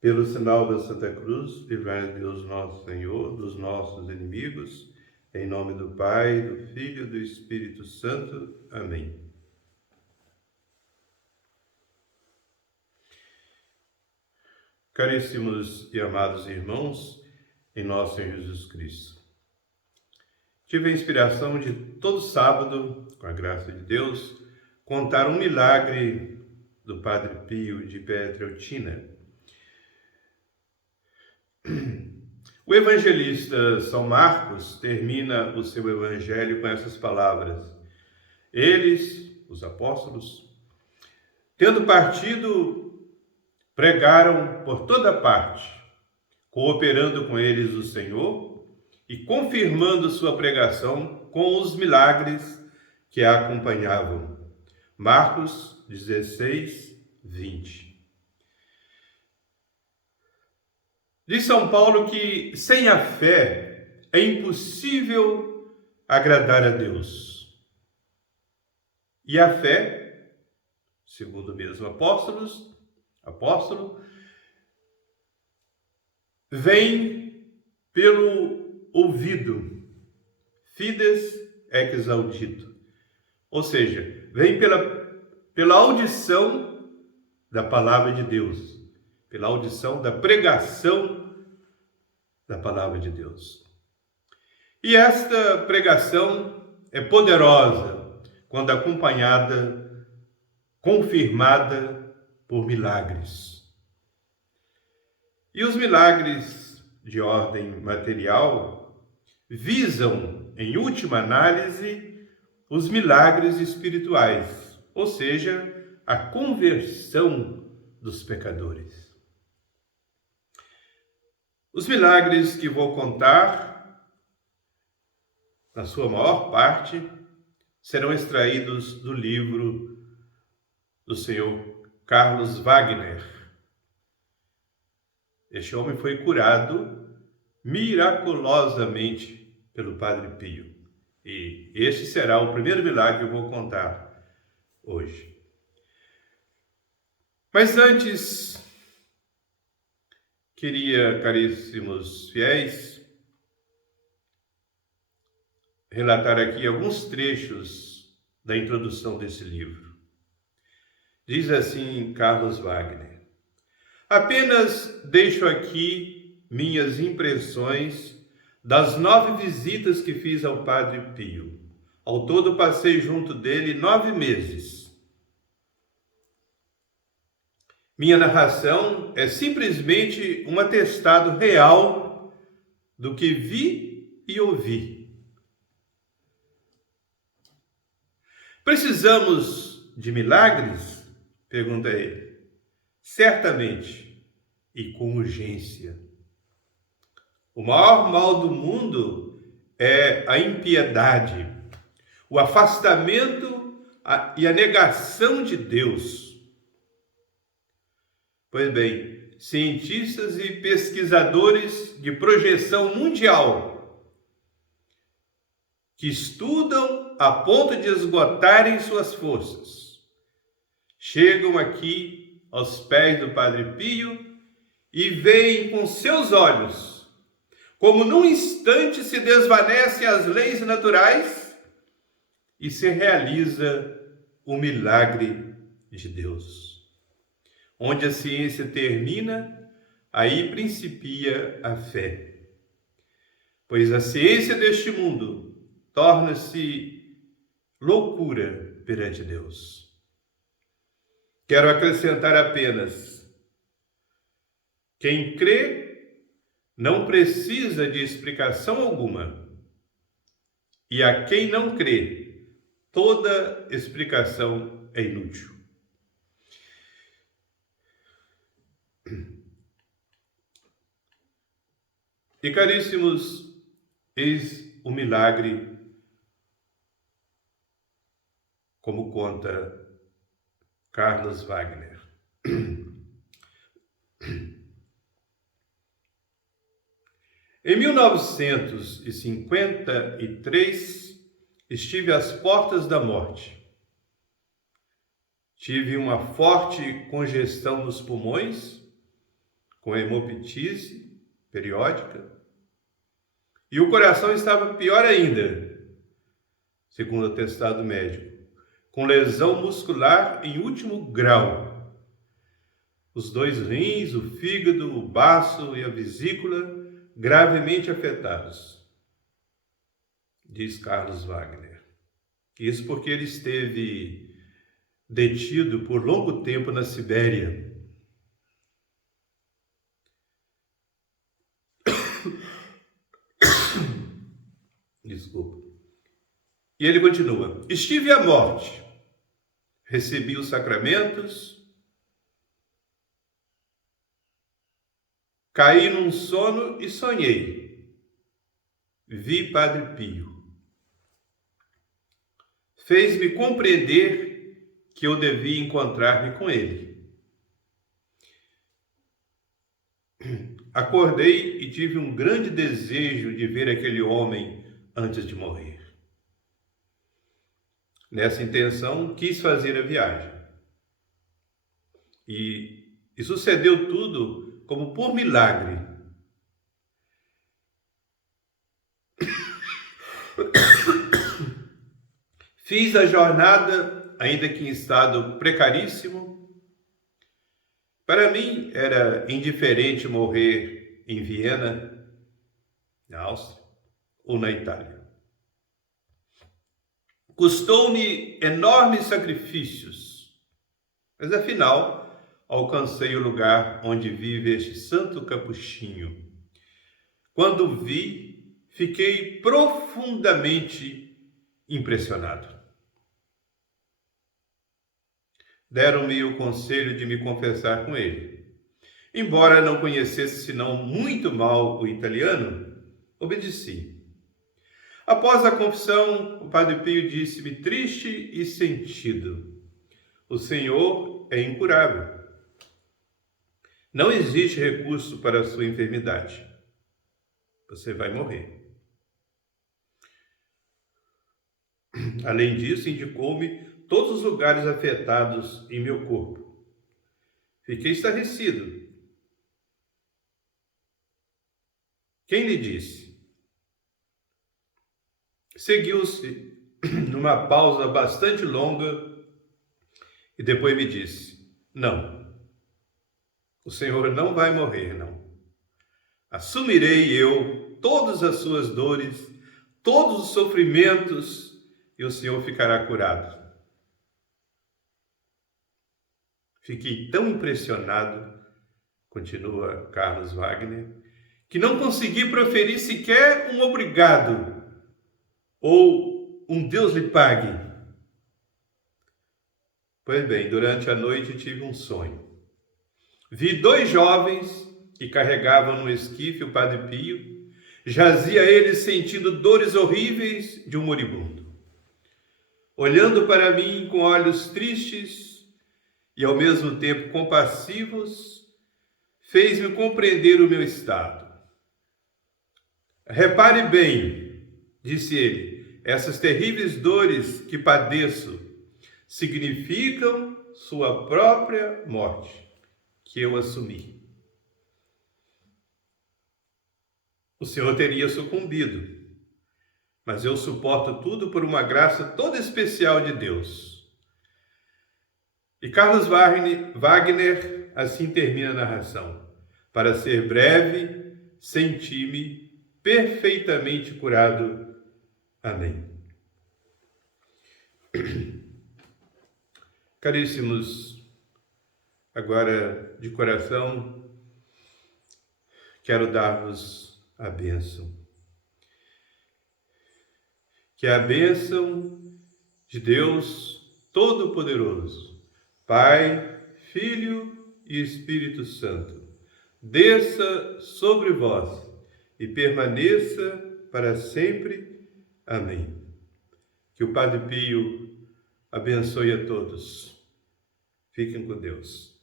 Pelo sinal da Santa Cruz, livrai Deus nosso Senhor dos nossos inimigos, em nome do Pai, do Filho e do Espírito Santo. Amém. Caríssimos e amados irmãos, em nosso Senhor Jesus Cristo, tive a inspiração de todo sábado, com a graça de Deus, contar um milagre do Padre Pio de Pietrelcina. O evangelista São Marcos termina o seu evangelho com essas palavras: eles, os apóstolos, tendo partido, pregaram por toda parte, cooperando com eles o Senhor e confirmando sua pregação com os milagres que a acompanhavam. Marcos 16, 20. Diz São Paulo que sem a fé é impossível agradar a Deus. E a fé, segundo o mesmo apóstolo, vem pelo ouvido, fides ex audito, ou seja, vem pela audição da palavra de Deus, pela audição da pregação da palavra de Deus. E esta pregação é poderosa quando acompanhada, confirmada por milagres. E os milagres de ordem material visam, em última análise, os milagres espirituais, ou seja, a conversão dos pecadores. Os milagres que vou contar, na sua maior parte, serão extraídos do livro do senhor Carlos Wagner. Este homem foi curado miraculosamente pelo Padre Pio. E este será o primeiro milagre que eu vou contar hoje. Mas antes, queria, caríssimos fiéis, relatar aqui alguns trechos da introdução desse livro. Diz assim Carlos Wagner: apenas deixo aqui minhas impressões das 9 visitas que fiz ao Padre Pio. Ao todo passei junto dele 9 meses. Minha narração é simplesmente um atestado real do que vi e ouvi. Precisamos de milagres? Pergunta ele. Certamente, e com urgência. O maior mal do mundo é a impiedade, o afastamento e a negação de Deus. Pois bem, cientistas e pesquisadores de projeção mundial que estudam a ponto de esgotarem suas forças, chegam aqui aos pés do Padre Pio e veem com seus olhos como num instante se desvanecem as leis naturais e se realiza o milagre de Deus. Onde a ciência termina, aí principia a fé. Pois a ciência deste mundo torna-se loucura perante Deus. Quero acrescentar apenas: quem crê não precisa de explicação alguma. E a quem não crê, toda explicação é inútil. E caríssimos, eis o milagre, como conta Carlos Wagner. Em 1953, estive às portas da morte. Tive uma forte congestão nos pulmões, com hemoptise periódica, e o coração estava pior ainda, segundo o atestado médico, com lesão muscular em último grau. Os 2 rins, o fígado, o baço e a vesícula gravemente afetados, diz Carlos Wagner. Isso porque ele esteve detido por longo tempo na Sibéria. Desculpa. E ele continua: estive à morte, recebi os sacramentos, caí num sono e sonhei. Vi Padre Pio. Fez-me compreender que eu devia encontrar-me com ele. Acordei e tive um grande desejo de ver aquele homem antes de morrer. Nessa intenção, quis fazer a viagem. E sucedeu tudo como por milagre. Fiz a jornada, ainda que em estado precaríssimo. Para mim era indiferente morrer em Viena, na Áustria, ou na Itália. Custou-me enormes sacrifícios, mas afinal alcancei o lugar onde vive este santo capuchinho. Quando vi, fiquei profundamente impressionado. Deram-me o conselho de me confessar com ele. Embora não conhecesse senão muito mal o italiano, obedeci. Após a confissão, o Padre Pio disse-me triste e sentido: o Senhor é incurável. Não existe recurso para a sua enfermidade. Você vai morrer. Além disso, indicou-me todos os lugares afetados em meu corpo. Fiquei estarrecido. Quem lhe disse? Seguiu-se numa pausa bastante longa e depois me disse: não, o Senhor não vai morrer, não. Assumirei eu todas as suas dores, todos os sofrimentos, e o Senhor ficará curado. Fiquei tão impressionado, continua Carlos Wagner, que não consegui proferir sequer um obrigado ou um Deus lhe pague. Pois bem, durante a noite tive um sonho. Vi 2 jovens que carregavam no esquife o Padre Pio. Jazia ele sentindo dores horríveis de um moribundo. Olhando para mim com olhos tristes e ao mesmo tempo compassivos, fez-me compreender o meu estado. Repare bem, disse ele, essas terríveis dores que padeço significam sua própria morte, que eu assumi. O Senhor teria sucumbido, mas eu suporto tudo por uma graça toda especial de Deus. E Carlos Wagner assim termina a narração. Para ser breve, senti-me perfeitamente curado. Amém. Caríssimos, agora de coração, quero dar-vos a bênção. Que a bênção de Deus Todo-Poderoso, Pai, Filho e Espírito Santo, desça sobre vós e permaneça para sempre. Amém. Que o Padre Pio abençoe a todos. Fiquem com Deus.